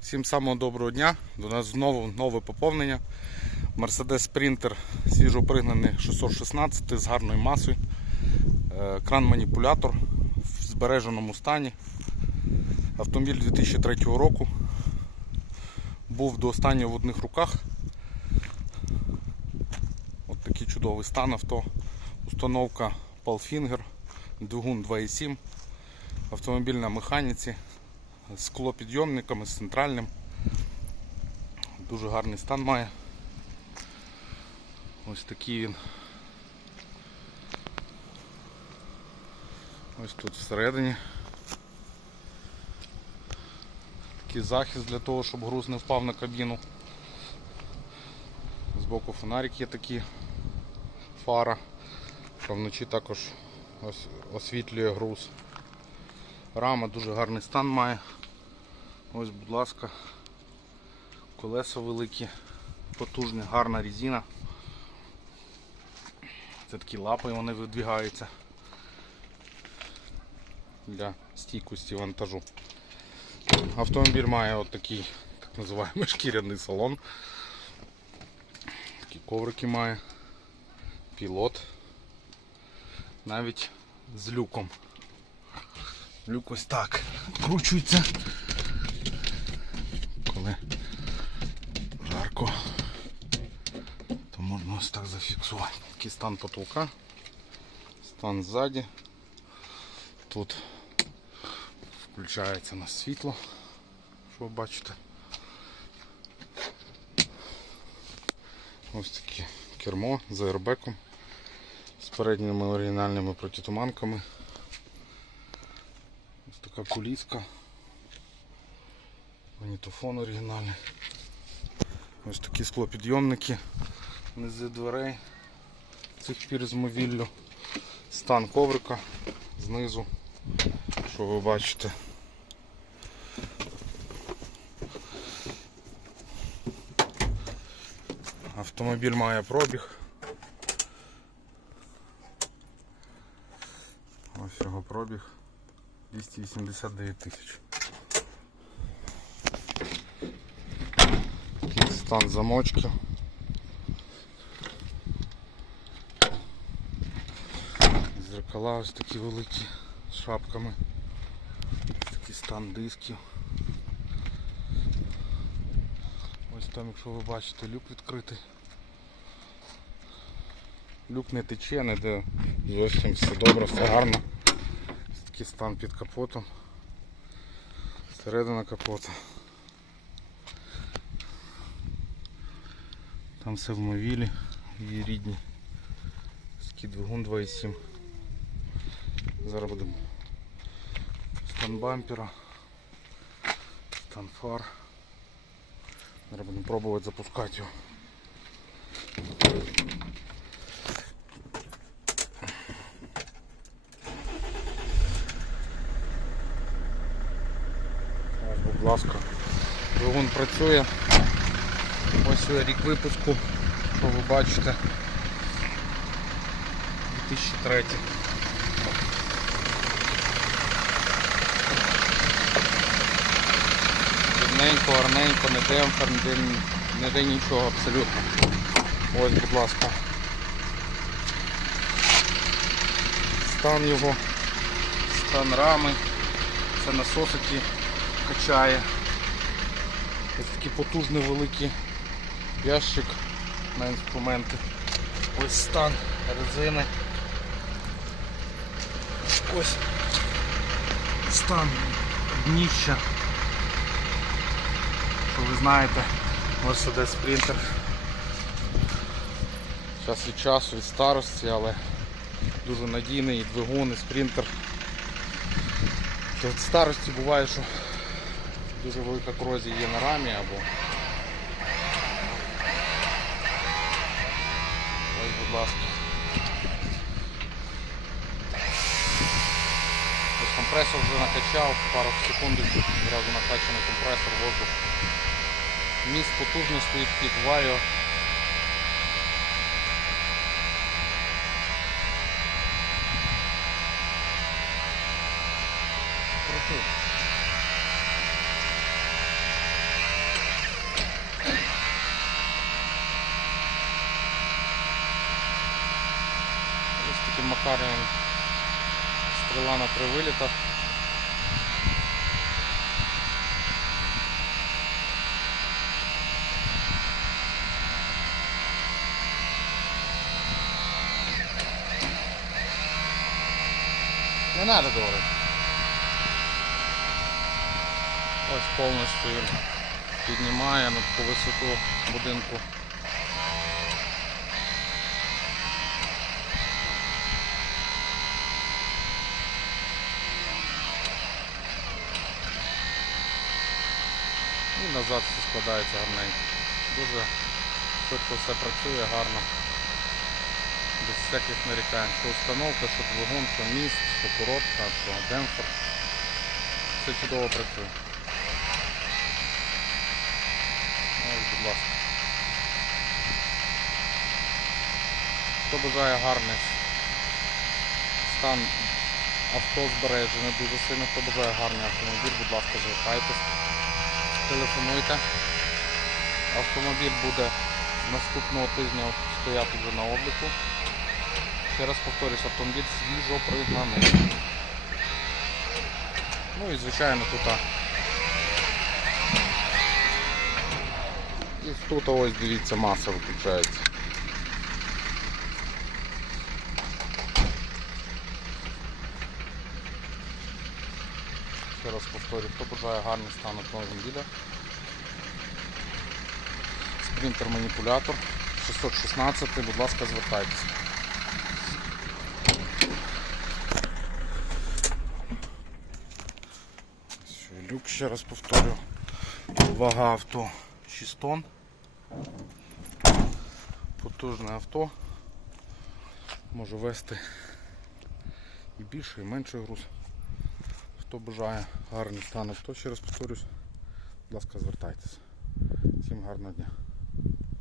Всім самого доброго дня. До нас знову нове поповнення. Mercedes Sprinter свіжопригнаний 616 з гарною масою. Е, Кран-маніпулятор в збереженому стані. Автомобіль 2003 року. Був до останнього в одних руках. От такий чудовий стан авто. Установка Palfinger, двигун 2.7, автомобіль на механіці з склопідйомниками, з центральним. Дуже гарний стан має. Ось такий він. Ось тут всередині. Такий захист для того, щоб груз не впав на кабіну. Збоку фонарик є такі фара, що вночі також освітлює груз. Рама дуже гарний стан має. Ось, будь ласка, колеса великі, потужні, гарна резина. Це такі лапи вони видвігаються для стійкості вантажу. Автомобіль має от такий так називаємо шкіряний салон. Такі коврики має, пілот, навіть з люком. Люк ось так кручується. Жарко, то можна ось так зафіксувати. Такий стан потолка, стан ззаді. Тут включається на світло, що ви бачите. Ось таке кермо з аербеком, з передніми оригінальними протитуманками. Ось така куліска. Магнітофон оригінальний. Ось такі склопідйомники. Низи дверей. Цих пір з мовіллю. Стан коврика знизу. Що ви бачите. Автомобіль має пробіг. Ось його пробіг. 289 тисяч. Такий Стан замочки. Зеркала ось такі великі з шапками. Такий стан дисків. Ось там, якщо ви бачите, люк відкритий. Люк не тече, не де зовсім все добре, все гарно. Ось такий стан під капотом. Середина капота. Там все в мовілі, її рідні. Такий двигун 2.7. Зараз будемо стан бампера, стан фар. Зараз будемо пробувати запускати його. Будь ласка, двигун працює. Ось рік випуску, що ви бачите. 2003. Рівненько, гарненько, не демпфер, не де, нічого абсолютно. Ось, будь ласка. Стан його, стан рами, це насос, який качає. Ось такий потужний великий ящик на інструменти. Ось стан резини. Ось стан дніща. Що ви знаєте, Mercedes Sprinter. Час від часу, від старості, але дуже надійний двигун, і спринтер. Від старості буває, що дуже велика корозія є на рамі або ось, ласка. Ось компресор вже накачав, пару секундочок, зразу накачаний компресор, воздух. Міст потужний стоїть під вайо. Макаріон. Стріла на три виліта. Не надо говорити. Ось повністю піднімає на таку висоту будинку. І назад все складається гарненько. Дуже швидко все працює, гарно. Без всяких нарікань. Що установка, що двигун, що міст, що коротка, що демпфер. Все чудово працює. Ось, будь ласка. Хто бажає гарний стан авто збережений дуже сильно, хто бажає гарний автомобіль, будь ласка, звертайтесь, телефонуйте. Автомобіль буде наступного тижня стояти вже на обліку. Ще раз повторюсь, автомобіль свіжо пригнаний. Ну і звичайно тут. І тут ось дивіться маса виключається. Ще раз повторю, хто бажає гарний стан автомобіля. Спринтер маніпулятор 616, будь ласка, звертайтеся. Люк, ще раз повторю. Вага авто 6 тонн. Потужне авто. Може вести і більше, і менший груз. Хто бажає гарний стан авто, ще раз повторюсь, будь ласка, звертайтеся. Всім гарного дня.